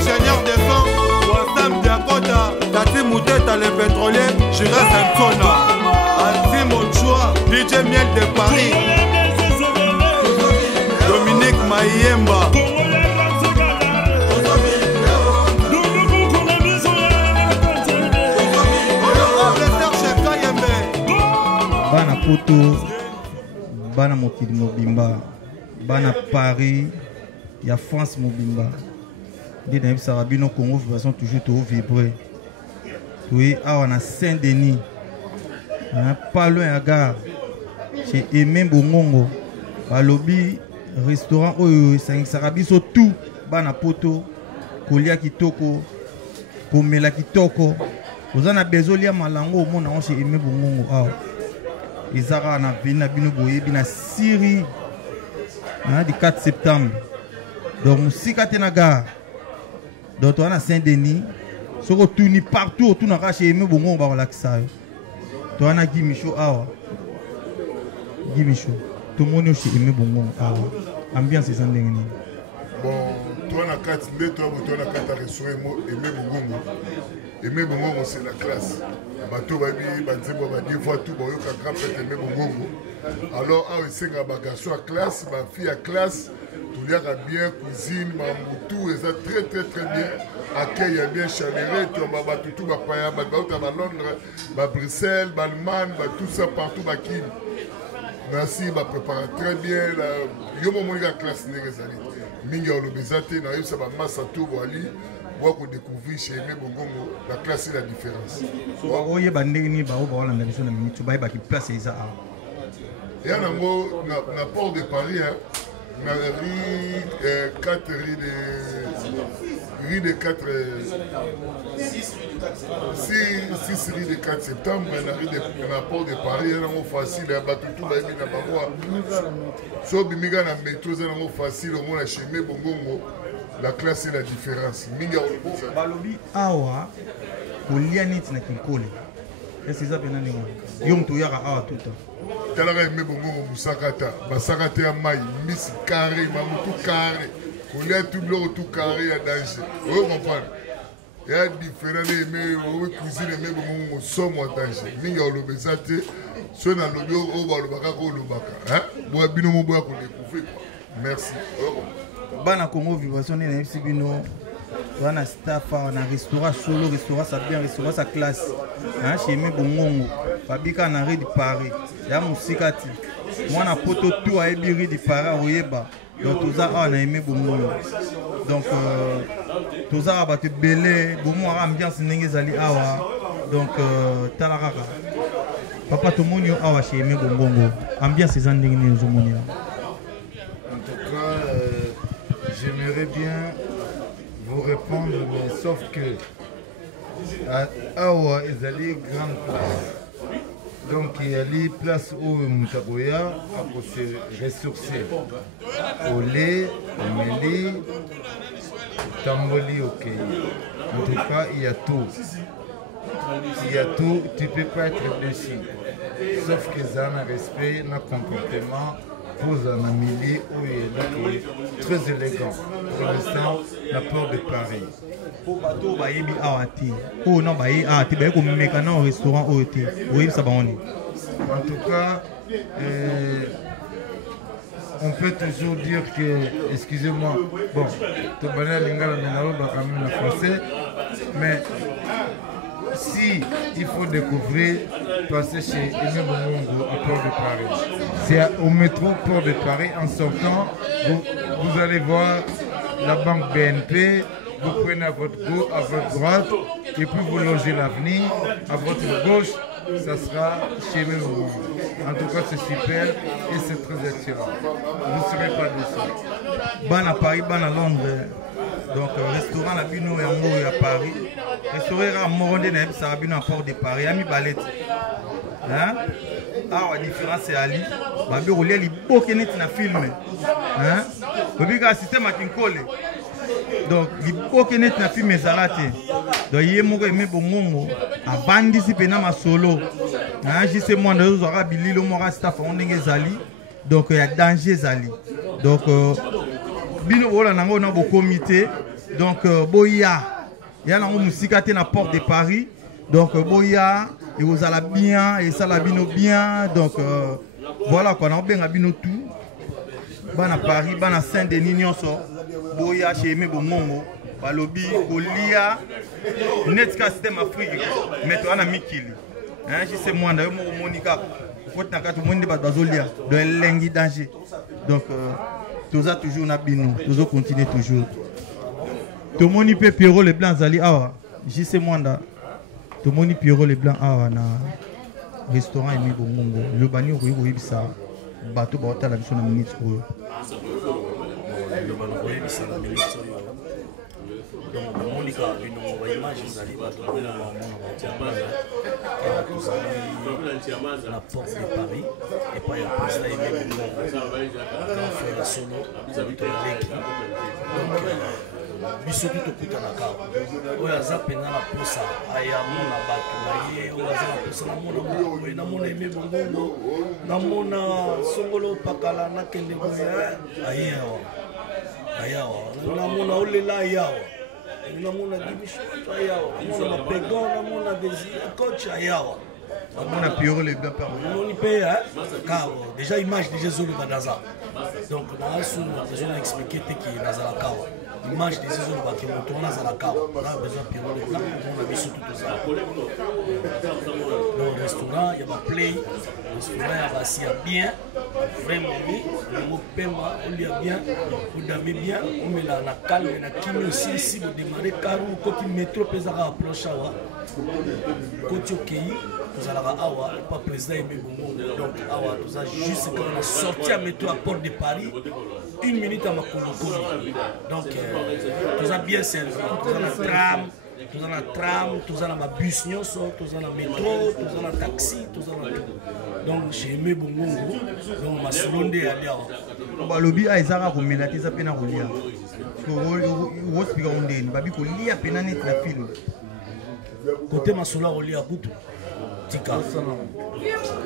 Ingénieur de son, Wassam Diakota, Tati Mouteta le pétrolier, Jira Santona, Anti Mochoa, DJ Miel de Paris, Dominique Mayemba, Bana Poto, Bana Mokili Mobimba, Bana Paris, il y a France Mobimba. Des naïfs sarabino Congo façon toujours tout vibrer. Oui, on a Saint-Denis. On a pas loin à gare. Chez Aimé Bongongo. À lobby restaurant où Sarabi so tout bana poto kolia kitoko komela kitoko. Vous en avez besoin de malango mon on chez Aimé Bongongo. Ah. Izara na bina bino boye bina Syrie. Du 4 septembre. Donc musika tena gare. Donc on a Saint-Denis, ce qu'on tourne partout, tout n'a pas chez Aimé Bongo, on va relaxer. Tu as Guy Michaud, Guy Michaud, tout le monde est chez Aimé Bongo, ambiance c'est Saint-Denis. Bon, toi on a 4 nés, toi on a 4 restaurants Aimé Bongo. Aimé Bongo c'est la classe. Bateau babi, banzebo badi fois tout, bon yo ka grand Aimé Bongo. Alors c'est un garçon à classe, ma fille à classe. Tout le monde bien, cuisine, tout est très très très bien. Accueil bien chaleureux, tu vas tout Paya, Londres, Bruxelles, Allemagne, tout ça partout. Merci, prépare très bien. Yo moment la classe négazali. Minga olobezate, na yo ça va massa tout wali. Moi qu'on découvre chez Aimé Bongongo, la classe est la différence. Oye bandeni ba oba wala ndabiso na minute ba ki place isa a. Et en gros na port de Paris hein. Na rue 4 rue de 4 6 rue de 4 septembre na port de Paris on facile ba tout ba mi na ba so bimiga na métro za na facile on a chez Aimé Bongongo la classe est la différence minga balobi awa kolianit na kinkole c'est ça bien nani yom to yaka awa tout temps talaka Aimé Bongongo musakata basakata ya mai miss carré mamutu carré kolia tout l'eau tout carré à danger vous comprenez il y a différents Aimé cuisine Aimé Bongongo somme en danger minga olobezate so na lobi o ba lobaka ko lobaka hein bo bino mo boya ko découvrir merci bana Congo vibration na FC bino wana staff na restaurant solo restaurant ça bien restaurant sa classe hein chez Aimé Bongongo babika na rue de Paris ya musikati mwana poto tout a ebiri di Paris oyeba donc tout ça on a Aimé Bongongo donc tout ça ba te belé bomo ambiance ndenge zali awa donc talaraka papa to monio awa chez Aimé Bongongo ambiance c'est ndenge ni zomonia. En tout cas j'aimerais bien vous répondre, mais sauf que à Awa, ils allaient grande place. Donc il y a les places où Moutaboya pour se ressourcer. Au lait, au mêlé, au tamboli, ok. En tout cas, il y a tout. Il y a tout, tu ne peux pas être déçu. Sauf que ça a un respect, un comportement. Pose un milieu où il est très élégant. Pour l'instant, la porte de Paris. Pour bateau, bayebi awati. Oh non, bayebi awati. Bayebi comme mécano au restaurant où était. Oui, ça va on est. En tout cas, on peut toujours dire que, excusez-moi, bon, tu connais l'ingala minalo quand même le français, mais si il faut découvrir, passer chez Aimé Bongongo à Port de Paris. C'est au métro Port de Paris. En sortant, vous allez voir la banque BNP. Vous prenez à votre gauche, à votre droite, et puis vous logez l'avenir. À votre gauche, ça sera chez Aimé Bongongo. En tout cas, c'est super et c'est très attirant. Vous ne serez pas déçus. Ban à Paris, ban à Londres. Donc, restaurant la Bino et Ambo à Paris. Restaurant à Morondé, ça a Bino à Port de Paris. Ami Ballet. Hein? awa différence ali babe kolia liboke neti na filme obika système akinkole donc liboke neti na filme ezala te donc ye moko eme bongongo abandisi pena masolo jise mwanda ozwaka bililo moko astaff yango ndenge ezali donc ya danger ezali donc bino bola nango na bokomi te donc boya ya nango musika te na porte de Paris donc boya et vous allez bien et ça la bino bien donc voilà quoi on benga bino tout bana Paris bana Saint-Denis nyonso boya chez Aimé Bongongo balobi kolia netka système Afrique mais to ana mikili je sais moi ndayo mo monika faut na katu monde bazolia de lengi danger donc tout ça toujours na bino toujours continuer toujours tout le monde peut Pierrot les blancs zali awa je sais moi nda tout le monde Pierrot les blancs awa na restaurant Aimé Bongongo le bani ko yibisa bato ba otala biso na minute ko le bani ko yibisa na minute donc monika bino ba image zali bato ba na la porte de Paris et pas ya président Aimé Bongongo grand frère solo zabito leki biso tout okutanaka oyo aza pena na posa aya mona bato na ye oyo aza na posa namona namona Aimé Bongongo namona songolo pakala nakende boya ayawa namona olela ayawa namona dimishoto ayawa namona mapegon namona désir coach ayawa namona Pierrot les blancs par on y paye car déjà image déjà zolo badaza donc na asu na besoin d'expliquer qui nazala kawa image des zones qui vont tourner dans la cave. On a besoin de Pierrot les blancs, on a vu surtout tout ça. Dans le restaurant, il y a ma play, le restaurant, il y a assis bien, vraiment bien, le mot paiement, on lui a bien, on dormait bien, on met la calme, on a qui aussi ici, vous démarrez, car quand il métro, peut approcher awa, quand ok, vous allez awa, pas président Aimé Bongongo, donc awa, tout ça juste quand on a sorti à métro à Porte de Paris, 1 minute à ma colocolo. Donc, tout a bien servi, tout a la tram, tout a la bus, tout a la métro, tout a la taxi, tout a la tout. Donc, j'ai aimé Bongongo, donc ma seconde est allée à lobby a ezara ko melati za pena ko lia ko speaker ondeni babi ko lia pena net la film côté ma sola ko lia butu tika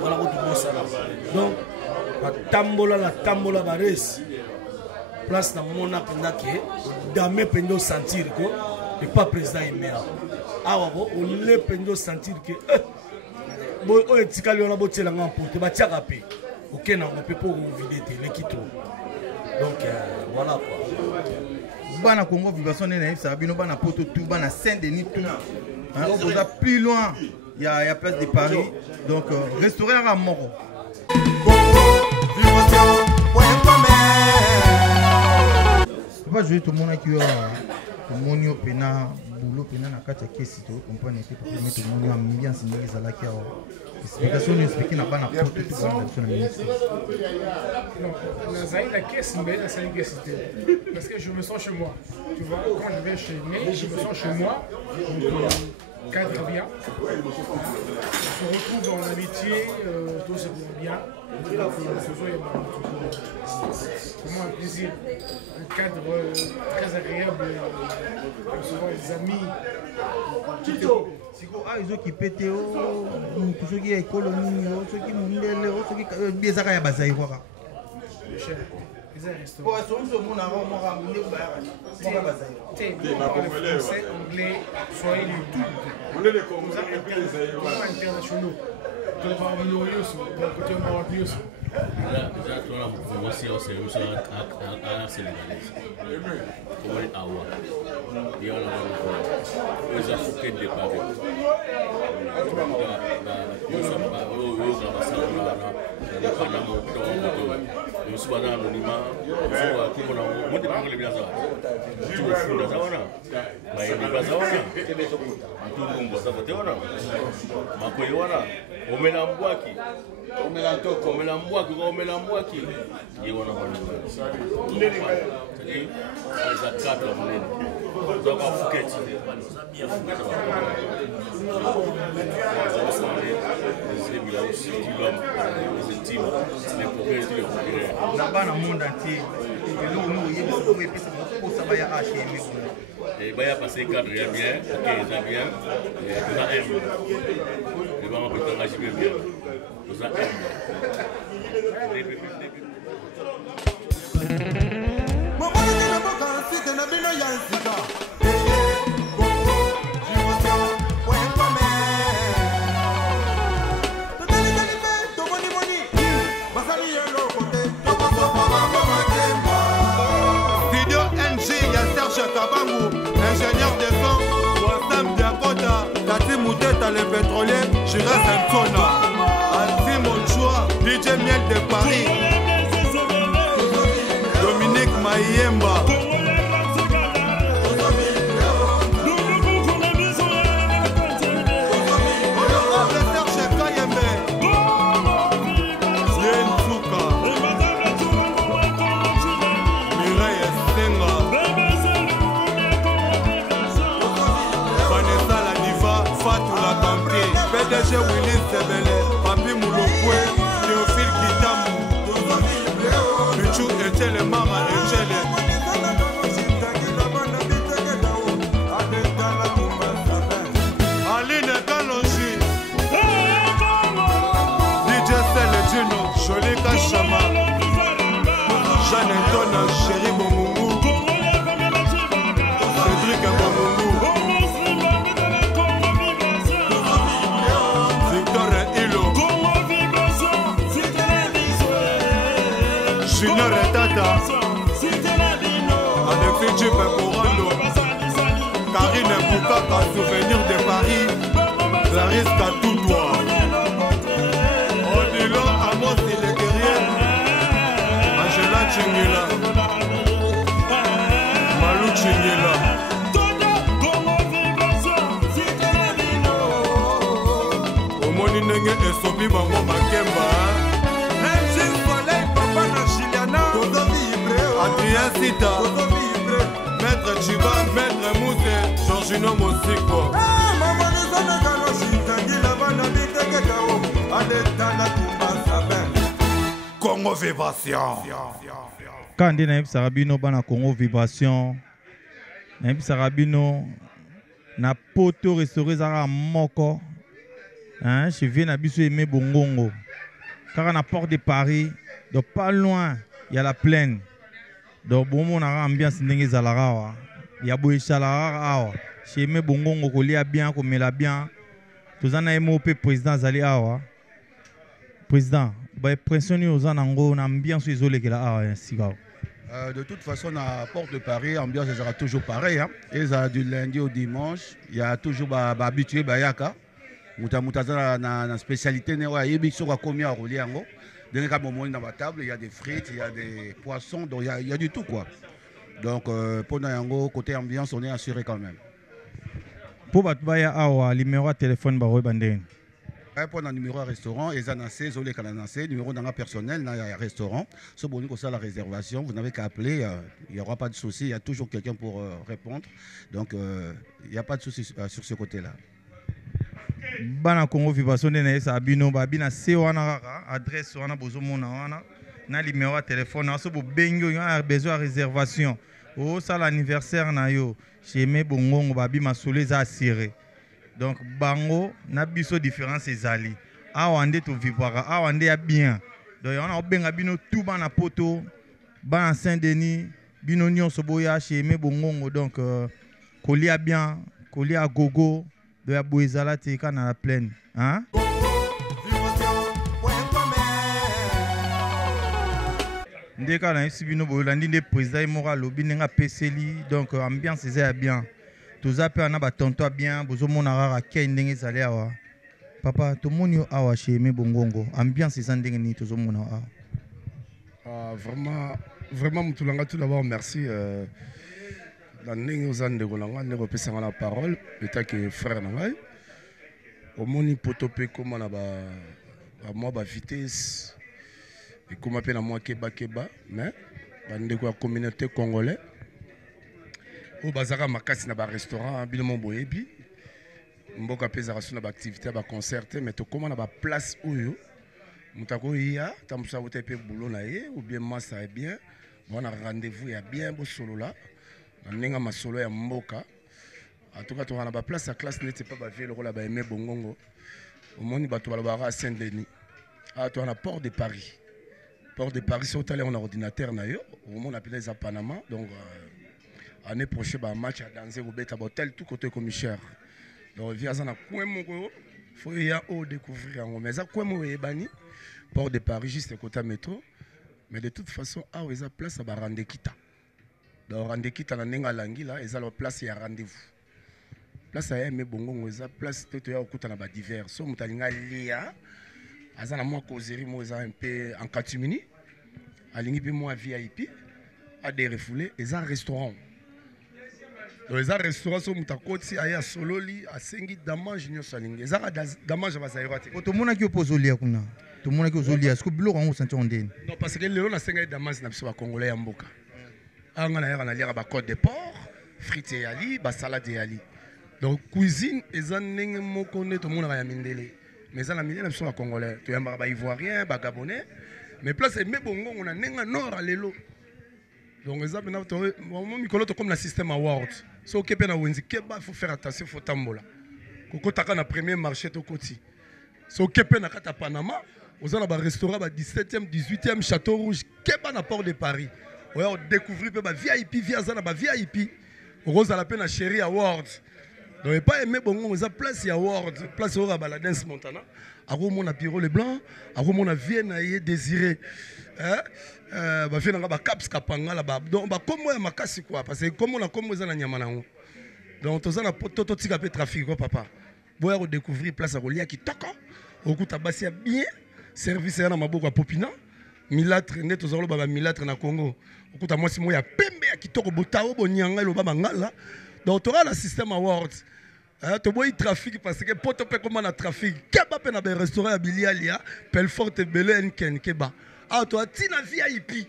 voilà ko tout ça donc la tambola bares place na mona penda ke dame pendo sentir ko et pas président Aimé awa bo on le pendo sentir que bo o tika li ona bo tela ngampo te ba tiaka pe ok na on peut pas vous vider l'équipe. Donc voilà quoi. Bana Congo vibration na ça bino bana poto tout bana Saint-Denis tout. On va plus loin. Il y a place de Paris. Donc restaurer à Moro. Je vais jouer tout le monde qui a monio pena boulot pena na kati ya kesi to comprendre que pour mettre monio en millions singali zala ki awa. Explication nous expliquer na bana poto tout bana sur la ministre. Non, la caisse mais la salle caisse parce que je me sens chez moi. Tu vois, quand je vais chez moi, je me sens chez moi. Donc cadre bien. On se retrouve en amitié, tout se passe bien. C'est vraiment un plaisir, un cadre très agréable. Souvent des amis. Siko a izo ki pété o ceux qui école ni ceux qui mondele ceux qui biezaka ya bazai kwa. Pour son monde na mo ra mune ba bazai. Français, anglais, swahili tout. On est les internationaux. Donc déjà toi la formation c'est une chose à sénégalaise comme les awa il y a les africains de Paris omela mbwaki omela mbwaki omela mbwaki yego na balunga za kata munene donc afuketi Nabana monde entier et baya passer cadre bien, ok, ça bien, ça aime. Et va m'appeler t'engager bien, ça aime. Ingénieur de son, Wassam Diakota, Tati Mouteta le pétrolier, Chira Santona, Antimo Chua, DJ Miel de Paris, Dominique Mayemba, PDG Willis Sebele, Papi Moulopoué, Théophile Kitamu, Michou Echele, Mama Echele, Aline Kalonji, DJ Sele Gino, Jolika Chama, Jeanne Antona, Chéri Bomoumou, Cédric Bomoumou, Junior Tata, Alexis Djipe Corando, Karine Boukaka, Souvenir de Paris, Clarisse Katoudoua, Odilo Amos et les guerriers, Angela Chingela, Malou Chingela, Omoni Nenge et Sopi Bango Makemba, Adrien Sita, Maître Chiba, Maître Mousse, Georgino Mosiko. Congo Vibration. Quand on a Sarabino bana Congo Vibration, na Sarabino na poto restauré zara moko. Hein, je viens à biso aimer Bongongo. Car à la porte de Paris, de pas loin, il y a la plaine. Donc bon on a ambiance ndenge zalara. Il y a boy chalara. Chez aimer Bongongo ko lia bien, ko mela bien. Tous en a MOP président Zali awa. Président, bah pressionner aux anango, on a ambiance isolée que là de toute façon, à Porte de Paris, l'ambiance sera toujours pareille. Hein. Et ça, du lundi au dimanche, il y a toujours habitué Bayaka. Mutaza na spécialité, il y a des choses commis à rouler. Dans la table, il y a des frites, il y a des poissons, donc il y a du tout quoi. Donc pour nous, côté ambiance, on est assuré quand même. Pour Batbaya Awa, numéro de téléphone Baroy Banden. Pour un numéro à restaurant, et numéro d'un personnel, dans un restaurant. Ce bon niveau, ça la réservation, vous n'avez qu'à appeler, il n'y aura pas de souci, il y a toujours quelqu'un pour répondre. Donc il n'y a pas de souci sur ce côté-là. Bana Congo Vibration de Sabino, Babina Sewana, adresse Wana Bozomona, na numéro de téléphone, na so bengo a besoin de réservation. Oh ça l'anniversaire na yo, chez me bongo babi masole za assuré. Donc bango na biso différence ezali. Awande to vibwaka, awande ya bien. Donc on a benga bino tout bana poto, bana Saint-Denis, bino nyonso boya chez me bongo donc kolia bien, kolia gogo. De la boisala teka na la plaine, hein? Ndeka na sibino bolandi de président moral lobinenga peseli donc ambiance est bien. Tous appels na ba tonto bien, bozo mona rara kay ndenge zali awa. Papa to monio awa chez me bongongo, ambiance est ndenge ni tozo mona awa. Vraiment mutulanga tout d'abord merci la ndenge ozande kolanga ne repesa la parole état que frère nangai omoni poto pe koma na ba moi ba vitesse et koma pe na moi keba mais bandeko ya communauté congolais o bazaka makasi na ba restaurant bilemo boyebi mboka pe za rasuna ba activité ba concert mais to koma na ba place oyo mutako ya tamusa wote pe boulot na ye ou bien massa est bien on a rendez-vous ya bien bo solo là na nenga masolo ya mboka. En tout cas, tu as la place à classe n'était pas bavé le rôle à Baïmé Bongongo. Au monde, tu vas à Saint-Denis. Ah, tu as la Port de Paris. Port de Paris, c'est au talent en ordinateur. Au monde, on appelle ça Panama. Donc, l'année prochaine, un match à danser au Beta Botel, tout côté commissaire. Donc, via ça, il faut y aller découvrir. Mais ça, quoi, moi, Bani, Port de Paris, juste côté métro. Mais de toute façon, ah, il y a place à Randekita. Donc, Randekita, la Nenga Langila, il y a la place à rendez-vous. Place à Aimé Bongo, place à divers. So mutalinga lia, azana moi causerie moi un peu en catimini, alingi pe moi VIP, à des refoulés, et un restaurant. Donc les restaurants sont mutakoti aya sololi, à sengi damage nyo salingi. Les damage va sairati. Tout le monde qui oppose au lia kuna. Tout le monde qui oppose au lia. Est-ce que bulo on senti on den? Non parce que le on a sengi damage na biso congolais ya mboka. Anga na ya na lia ba côte de porc, frites et ali, ba salade et ali. Donc cuisine et un n'eng mo connaît tout le monde a mindele mais ça la mindele sont congolais tu as ba ivoirien ba gabonais mais place mais bongo on a nenga nord à lelo donc ça maintenant moi mikolo to comme la système award so ke pe na wenzi ke ba faut faire attention faut tambola koko taka na premier marché to koti so ke pe na kata Panama aux a ba restaurant ba 17e 18e Château Rouge ke ba na Port de Paris on découvrir pe ba VIP via ça na ba VIP rose à la peine à Chéri Award. Donc, il pas aimé bon, on a place à Ward, place au Baladens Montana. À Romon à Pierrot Leblanc, à Romon à Vienne à Désiré. Bah, fait un caps capanga là-bas. Donc, bah, comme moi, ma casse quoi, parce que comme on a comme moi, on a Niamanao. Donc, on a toto tika pe trafic, quoi, papa. Vous avez découvert place à Rolia qui toque. Au coup, tabassia bien. Service à Maboko à Popina. Milatre, net aux Oloba, Milatre na Congo. Au coup, à moi, si moi, il y a Pembe qui toque Botao, Bonyanga, Lobamangala. Donc, tu auras le système Awards. Tu vois, il trafic parce que pour te faire comme un trafic, Keba pe na be restaurant à Bilialia, Pelfort et Belé Nken Keba. Ah, tu as tina VIP.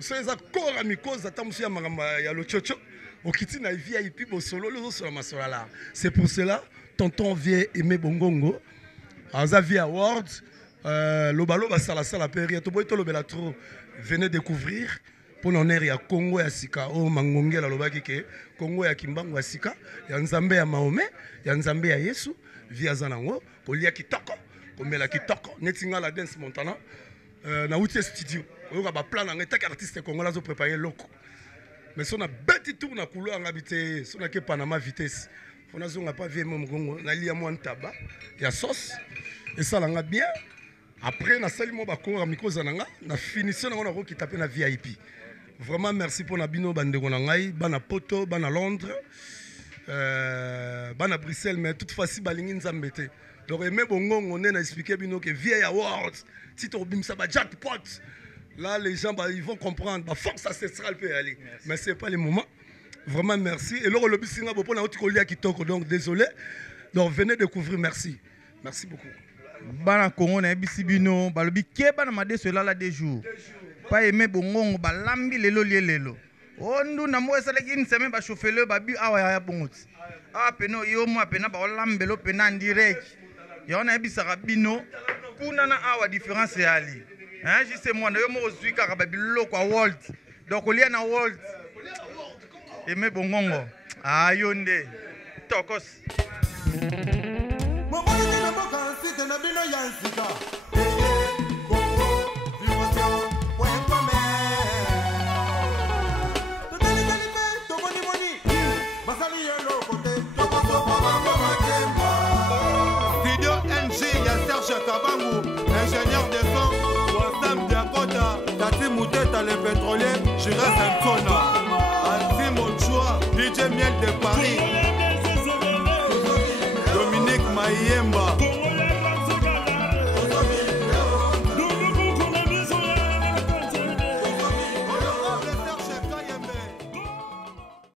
C'est ça, corps amicos, attends, monsieur Amagamba, il y a le tchocho. Au kiti na VIP, bon solo, le sur la masola là. C'est pour cela, tonton vieux Aimé Bongongo, Azavi Awards, Lobalo, Basala, Péria, tu vois, tu le trop. Venez découvrir. Pour l'honneur ya Congo ya Sika o mangonge la lobaki ke Congo ya Kimbangu ya Sika ya Nzambe ya Mahome ya Nzambe ya Yesu via zanango kolia kitoko komela kitoko netinga la dance montana na outil studio oyoka ba plan na ngeta artiste congolais zo préparer loko mais son a bête tour na couloir ngabité son a ke Panama vitesse on a zonga pas vie mon Congo na lia mo ntaba ya sauce et ça langa bien après na sali mo ba ko amiko zananga na finition na ko ki taper na VIP. Vraiment merci pour Nabino Bandeko Nangai, Bana Poto, Bana Londres, Bana Bruxelles, mais toute fois-ci Balingin Zambete. Donc Aimé Bongo, on a expliqué Bino que vieille awards, titre Bimsa jackpot. Là les gens ils vont comprendre, bah force ancestrale peut aller. Mais c'est pas le moment. Vraiment merci. Et là le bisinga pour notre collègue qui toque donc désolé. Donc venez découvrir merci. Merci beaucoup. Bana Congo na bisibino, balobi ke bana made cela là des jours. Pas aimé bongo balambi lelo lelo. Ondu na mo esala ki nseme ba chauffeur ba bi awa ya bongoti. Ah peno yo mo pena ba lambelo pena direct. Ya na bisaka bino kuna na awa différence ya ali. Hein juste moi na yo mo ozwi ka ba biloko kwa world. Donc olia na world. Aimé bongo. Ah yonde. Tokos. Ingénieur de son, Wassam Diakota, Tati Mouteta le pétrolier, Jira Sansona, Antimo Chua, DJ Miel de Paris.